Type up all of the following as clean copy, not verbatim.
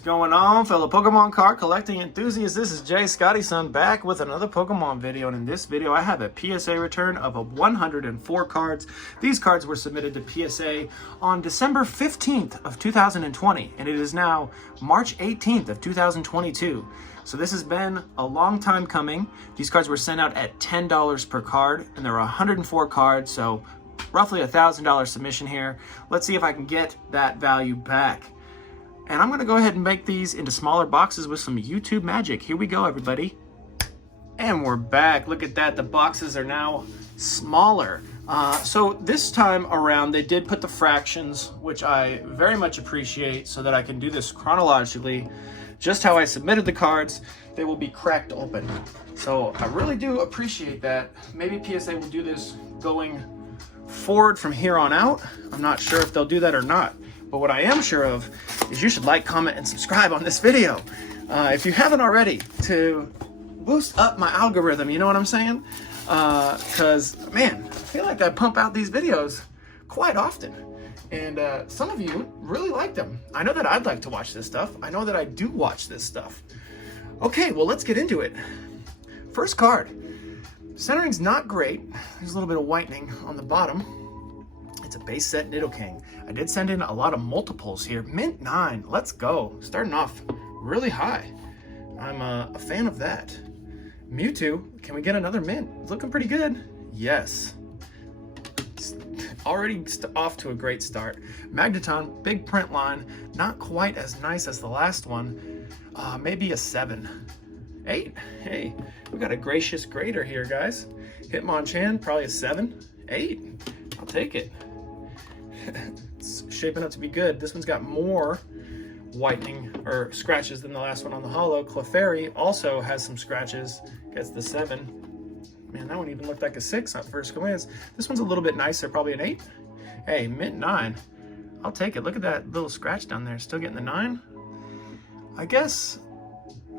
is going on, fellow Pokemon card collecting enthusiasts? This is Jay Scotty Son back with another Pokemon video, and in this video I have a PSA return of 104 cards. These cards were submitted to PSA on December 15th of 2020, and it is now March 18th of 2022. So this has been a long time coming. These cards were sent out at $10 per card, and there were 104 cards, so roughly $1,000 submission here. Let's see if I can get that value back. And I'm going to go ahead and make these into smaller boxes with some YouTube magic. Here we go, everybody. And we're back. Look at that. The boxes are now smaller. So this time around, they did put the fractions, which I very much appreciate, so that I can do this chronologically. Just how I submitted the cards, they will be cracked open. So I really do appreciate that. Maybe PSA will do this going forward from here on out. I'm not sure if they'll do that or not. But what I am sure of is you should like, comment, and subscribe on this video. If you haven't already, to boost up my algorithm, you know what I'm saying? Because, man, I feel like I pump out these videos quite often. And some of you really like them. I know that I'd like to watch this stuff. I know that I do watch this stuff. Okay, well, let's get into it. First card. Centering's not great. There's a little bit of whitening on the bottom. It's a base set Nidoking. I did send in a lot of multiples here. Mint 9, let's go. Starting off really high. I'm a fan of that. Mewtwo, can we get another mint? It's looking pretty good. Yes. It's already off to a great start. Magneton, big print line. Not quite as nice as the last one. Maybe a 7. 8. Hey, we got a gracious grader here, guys. Hitmonchan, probably a 7. 8. I'll take it. It's shaping up to be good. This one's got more whitening or scratches than the last one on the holo. Clefairy also has some scratches. Gets the 7. Man, that one even looked like a 6 at first glance. This one's a little bit nicer, probably an 8. Hey, mint 9. I'll take it. Look at that little scratch down there. Still getting the 9. I guess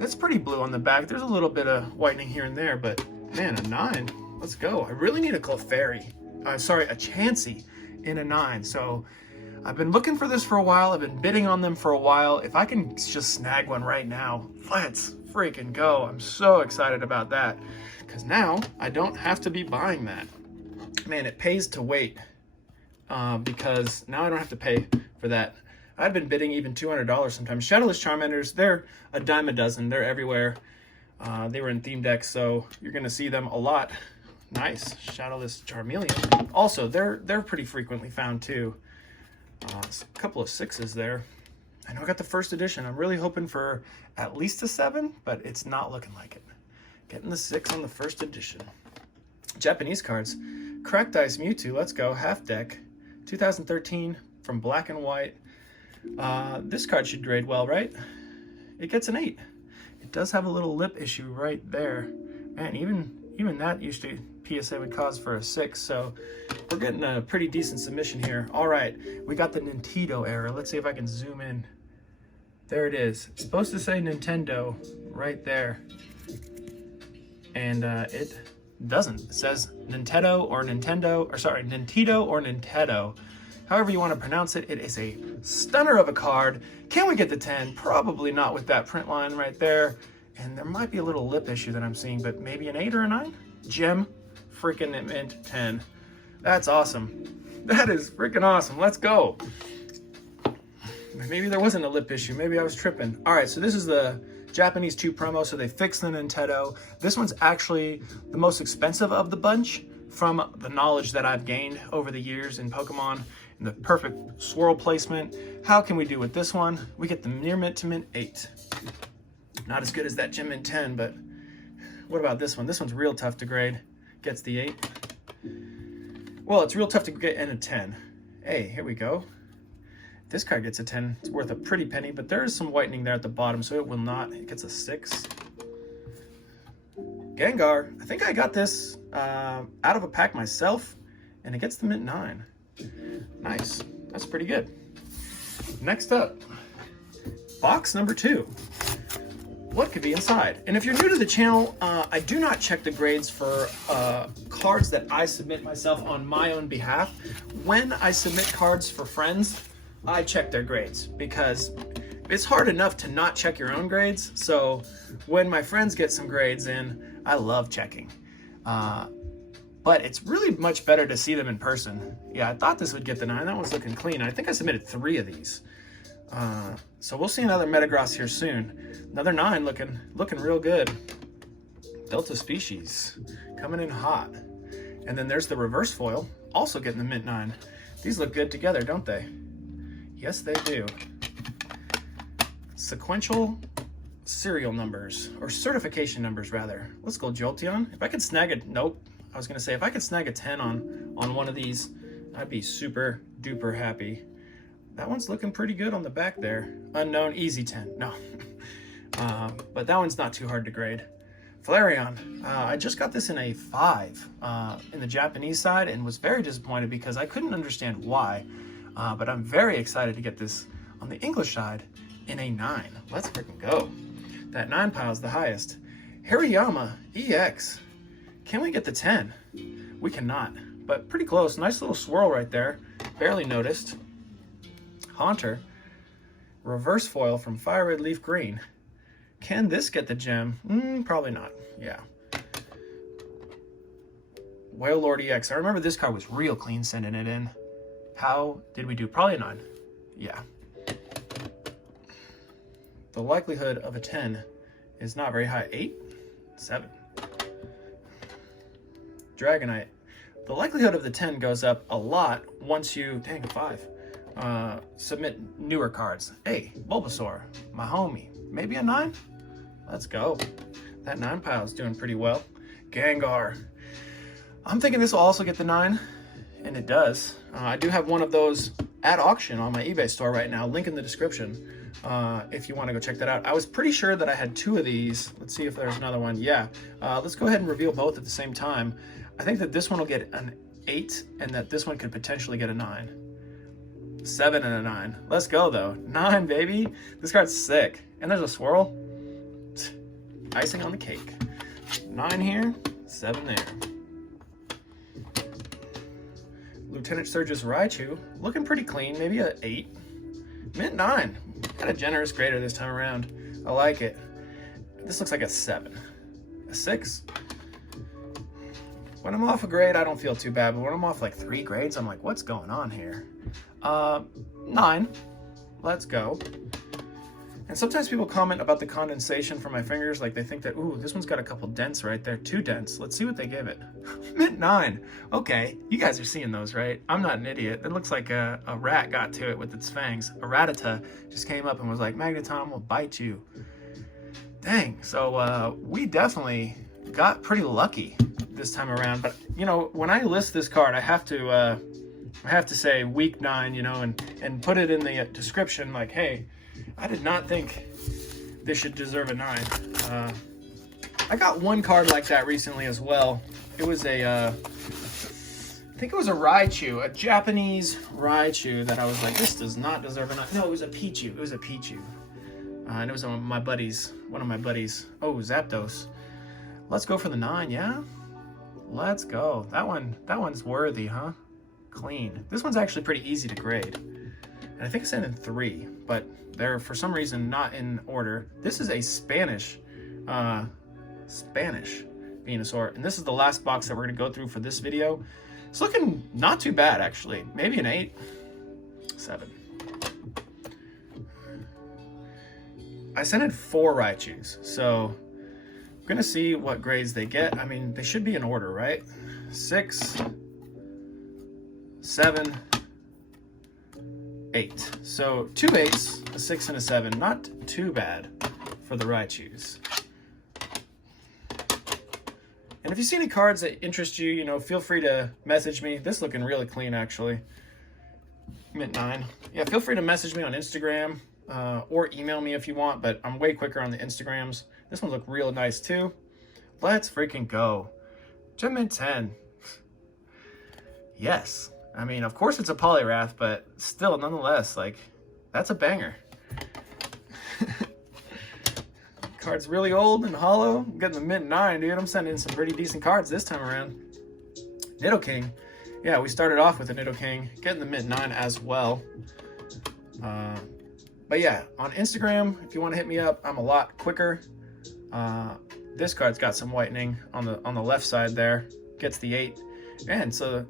it's pretty blue on the back. There's a little bit of whitening here and there, but man, a 9. Let's go. I really need a Clefairy. Sorry, a Chansey in a 9. So I've been looking for this for a while. I've been bidding on them for a while. If I can just snag one right now, let's freaking go. I'm so excited about that because now I don't have to be buying that. Man, it pays to wait because now I don't have to pay for that. I've been bidding even $200 sometimes. Shadowless Charmanders, they're a dime a dozen. They're everywhere. They were in theme decks, so you're going to see them a lot. Nice. Shadowless Charmeleon. Also, they're pretty frequently found too. A couple of 6s there. I know I got the first edition. I'm really hoping for at least a 7, but it's not looking like it. Getting the 6 on the first edition. Japanese cards. Cracked Ice Mewtwo. Let's go. Half deck. 2013 from Black and White. This card should grade well, right? It gets an 8. It does have a little lip issue right there. Man, even that usually PSA would cause for a 6, so we're getting a pretty decent submission here. All right, we got the Nintendo error. Let's see if I can zoom in. There it is. It's supposed to say Nintendo right there, and it doesn't. It says Nintendo or Nintendo, or sorry, Nintendo or Nintendo. However you want to pronounce it, it is a stunner of a card. Can we get the 10? Probably not with that print line right there. And there might be a little lip issue that I'm seeing, but maybe an 8 or a 9? Gem, freaking mint 10. That's awesome. That is freaking awesome. Let's go. Maybe there wasn't a lip issue. Maybe I was tripping. All right, so this is the Japanese 2 promo, so they fixed the Nintendo. This one's actually the most expensive of the bunch from the knowledge that I've gained over the years in Pokemon. And the perfect swirl placement. How can we do with this one? We get the near mint to mint 8. Not as good as that Gem Mint 10, but what about this one? This one's real tough to grade. Gets the 8. Well, it's real tough to get in a 10. Hey, here we go. This card gets a 10. It's worth a pretty penny, but there is some whitening there at the bottom, so it will not. It gets a 6. Gengar. I think I got this out of a pack myself, and it gets the mint 9. Nice. That's pretty good. Next up, box number 2. What could be inside? And if you're new to the channel, I do not check the grades for cards that I submit myself on my own behalf. When I submit cards for friends, I check their grades because it's hard enough to not check your own grades. So when my friends get some grades in, I love checking. But it's really much better to see them in person. Yeah, I thought this would get the 9. That one's looking clean. I think I submitted 3 of these. So we'll see another Metagross here soon. Another 9 looking real good. Delta Species coming in hot. And then there's the reverse foil, also getting the mint 9. These look good together, don't they? Yes, they do. Sequential serial numbers, or certification numbers rather. Let's go Jolteon. If I could snag it, nope. I was gonna say, if I could snag a 10 on one of these, I'd be super duper happy. That one's looking pretty good on the back there. Unknown, easy 10, no. But that one's not too hard to grade. Flareon, I just got this in a 5 in the Japanese side and was very disappointed because I couldn't understand why. But I'm very excited to get this on the English side in a 9. Let's freaking go. That 9 pile is the highest. Hariyama EX. Can we get the 10? We cannot, but pretty close. Nice little swirl right there. Barely noticed. Haunter. Reverse foil from Fire Red Leaf Green. Can this get the gem? Probably not. Yeah. Whale Lord EX. I remember this card was real clean sending it in. How did we do? Probably a 9. Yeah. The likelihood of a 10 is not very high. 8? 7. Dragonite. The likelihood of the 10 goes up a lot once you, dang, a 5, submit newer cards. Hey, Bulbasaur, my homie. Maybe a 9? Let's go. That 9 pile is doing pretty well. Gengar. I'm thinking this will also get the 9, and it does. I do have one of those at auction on my eBay store right now. Link in the description if you want to go check that out. I was pretty sure that I had 2 of these. Let's see if there's another one. Yeah. Let's go ahead and reveal both at the same time. I think that this one will get an 8 and that this one could potentially get a 9. 7 and a 9. Let's go though. 9, baby. This card's sick. And there's a swirl. Icing on the cake. 9 here, 7 there. Lieutenant Sergius Raichu, looking pretty clean, maybe a 8. Mint 9. Got a generous grader this time around. I like it. This looks like a 7. A 6. When I'm off a grade, I don't feel too bad, but when I'm off like 3 grades, I'm like, what's going on here? 9. Let's go. And sometimes people comment about the condensation from my fingers, like they think that, ooh, this one's got a couple dents right there, 2 dents. Let's see what they give it. Mint 9. Okay, you guys are seeing those, right? I'm not an idiot. It looks like a rat got to it with its fangs. A Rattata just came up and was like, Magneton will bite you. Dang, so we definitely got pretty lucky this time around. But, you know, when I list this card, I have to say week 9, you know, and put it in the description like, hey, I did not think this should deserve a 9. I got one card like that recently as well. It was I think it was a Raichu, a Japanese Raichu that I was like, this does not deserve a 9. No, it was a Pichu. It was a Pichu. And it was one of my buddies. Oh, Zapdos. Let's go for the 9, yeah? Let's go. That one's worthy, huh? Clean. This one's actually pretty easy to grade. And I think it's in 3, but they're for some reason not in order. This is a Spanish Venusaur, and this is the last box that we're gonna go through for this video. It's looking not too bad actually. Maybe an 8, 7. I sent in 4 Raichus, so I'm gonna see what grades they get. I mean, they should be in order, right? 6, 7, 8. So 2 8s, a 6, and a 7. Not too bad for the Raichus. And if you see any cards that interest you, you know, feel free to message me. This looking really clean, actually. Mint 9. Yeah, feel free to message me on Instagram or email me if you want, but I'm way quicker on the Instagrams. This one look real nice too. Let's freaking go. Gem Mint 10. Yes. I mean, of course it's a Poliwrath, but still, nonetheless, like, that's a banger. Card's really old and hollow. I'm getting the Mint 9, dude. I'm sending in some pretty decent cards this time around. Nidoking. Yeah, we started off with a Nidoking. Getting the Mint 9 as well. But yeah, on Instagram, if you want to hit me up, I'm a lot quicker. This card's got some whitening on the left side there. Gets the 8. And so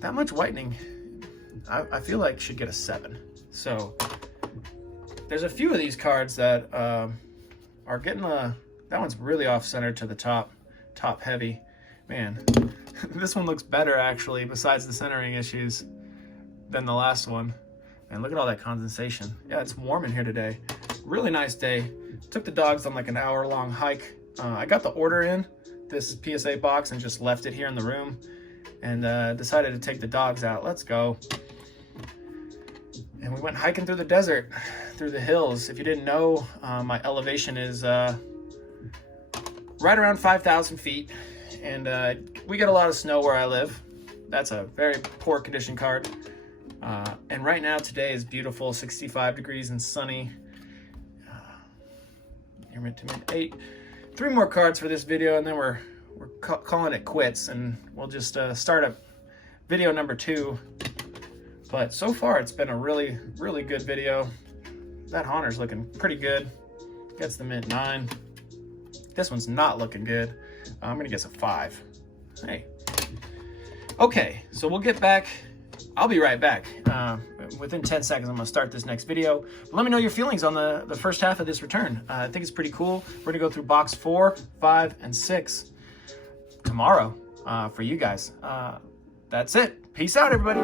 that much whitening, I feel like should get a 7. So there's a few of these cards that are getting that one's really off center to the top heavy. Man, this one looks better actually, besides the centering issues, than the last one. And look at all that condensation. Yeah, it's warm in here today. Really nice day. Took the dogs on like an hour-long hike. I got the order in, this PSA box, and just left it here in the room. And decided to take the dogs out. Let's go. And we went hiking through the desert, through the hills. If you didn't know, my elevation is right around 5,000 feet. And we get a lot of snow where I live. That's a very poor condition card. And right now, today is beautiful, 65 degrees and sunny. Near mid to mid 8. 3 more cards for this video, and then we're calling it quits, and we'll just start up video number 2. But so far, it's been a really, really good video. That Haunter's looking pretty good. Gets the mid 9. This one's not looking good. I'm gonna guess a 5. Hey. Okay, so we'll get back. I'll be right back. Within 10 seconds, I'm gonna start this next video. But let me know your feelings on the first half of this return. I think it's pretty cool. We're gonna go through box 4, 5, and 6 tomorrow for you guys. That's it. Peace out, everybody.